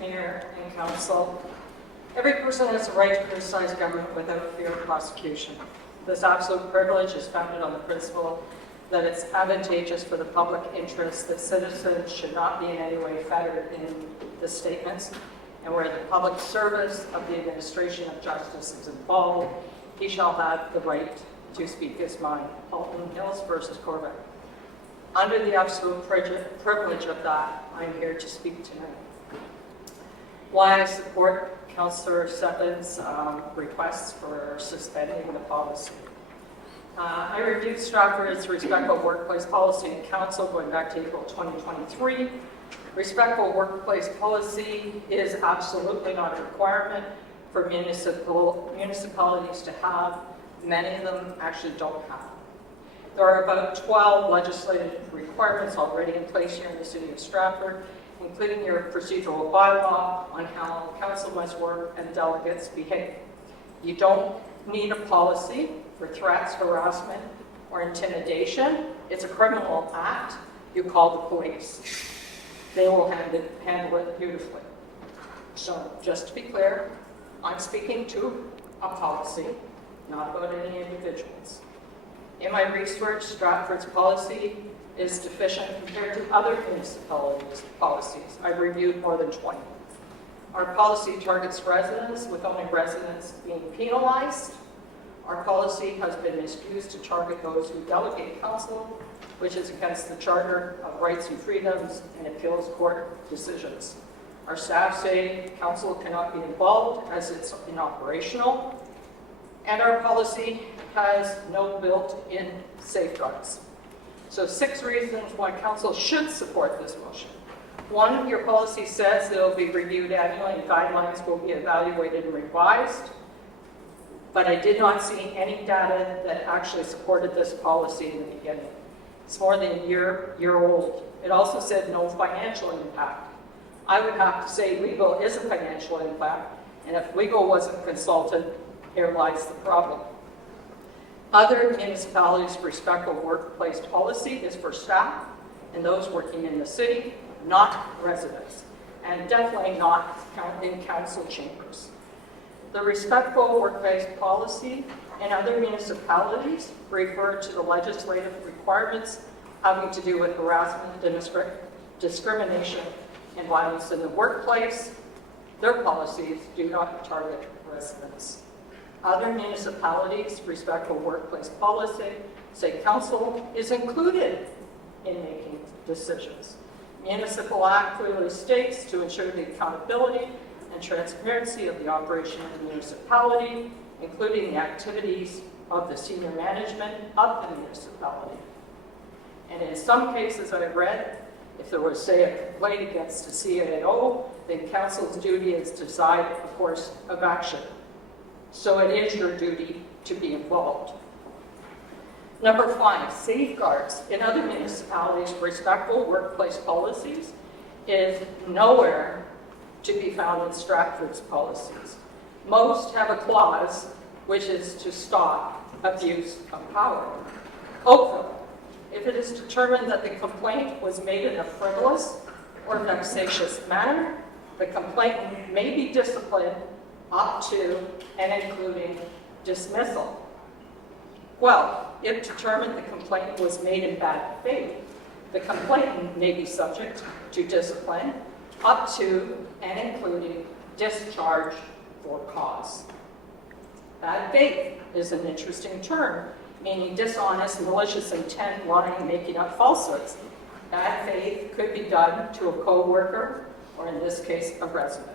Mayor and Council. Every person has the right to criticize government without fear of prosecution. This absolute privilege is founded on the principle that it's advantageous for the public interest that citizens should not be in any way fettered in the statements, and where the public service of the administration of justice is involved, he shall have the right to speak his mind. Halton Hills versus Corbett. Under the absolute privilege of that, I'm here to speak tonight. Why I support Councillor Sebben's requests for suspending the policy. I reviewed Stratford's respectful workplace policy in council going back to April 2023. Respectful workplace policy is absolutely not a requirement for municipalities to have. Many of them actually don't have. There are about 12 legislative requirements already in place here in the city of Stratford, including your procedural bylaw on how council must work and delegates behave. You don't need a policy for threats, harassment, or intimidation. It's a criminal act. You call the police. They will handle it beautifully. So just to be clear, I'm speaking to a policy, not about any individuals. In my research, Stratford's policy is deficient compared to other municipalities' policies. I've reviewed more than 20. Our policy targets residents, with only residents being penalized. Our policy has been misused to target those who delegate council, which is against the Charter of Rights and Freedoms and appeals court decisions. Our staff say council cannot be involved as it's inoperational, and our policy has no built-in safeguards. So 6 reasons why council should support this motion. 1, your policy says it will be reviewed annually and guidelines will be evaluated and revised. But I did not see any data that actually supported this policy in the beginning. It's more than a year old. It also said no financial impact. I would have to say legal is a financial impact, and if legal wasn't consulted, here lies the problem. Other municipalities' respectful workplace policy is for staff and those working in the city, not residents, and definitely not in council chambers. The respectful workplace policy in other municipalities refer to the legislative requirements having to do with harassment, discrimination, and violence in the workplace. Their policies do not target residents. Other municipalities' respectful workplace policy say council is included in making decisions. Municipal Act clearly states to ensure the accountability and transparency of the operation of the municipality, including the activities of the senior management of the municipality. And in some cases I've read, if there was, say, a complaint against a CAO, then council's duty is to decide a course of action. So it is your duty to be involved. Number 5, safeguards. In other municipalities, respectful workplace policies is nowhere to be found in Stratford's policies. Most have a clause which is to stop abuse of power. Oakville, if it is determined that the complaint was made in a frivolous or vexatious manner, the complainant may be disciplined up to and including dismissal. Well, if determined the complaint was made in bad faith, the complainant may be subject to discipline up to and including discharge for cause. Bad faith is an interesting term, meaning dishonest, malicious intent, lying, making up falsehoods. Bad faith could be done to a co-worker, or in this case, a resident.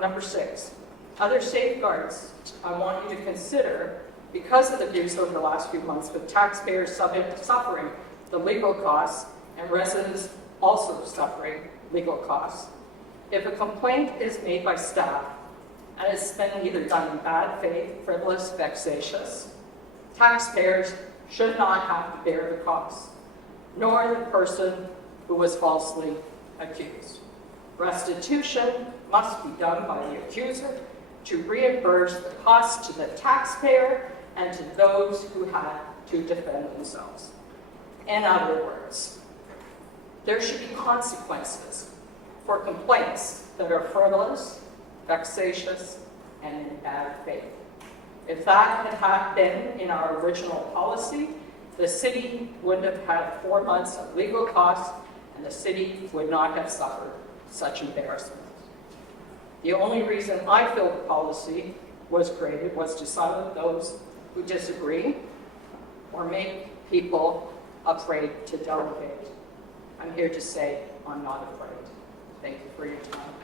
Number 6, other safeguards I want you to consider because of the abuse over the last few months with taxpayers suffering the legal costs and residents also suffering legal costs. If a complaint is made by staff and it's been either done in bad faith, frivolous, vexatious, taxpayers should not have to bear the costs, nor the person who was falsely accused. Restitution must be done by the accuser to reimburse the cost to the taxpayer and to those who had to defend themselves. In other words, There should be consequences for complaints that are frivolous, vexatious, and in bad faith. If that had been in our original policy, the city wouldn't have had 4 months of legal costs, and the city would not have suffered such embarrassment. The only reason I feel the policy was created was to silence those who disagree or make people afraid to delegate. I'm here to say I'm not afraid. Thank you for your time.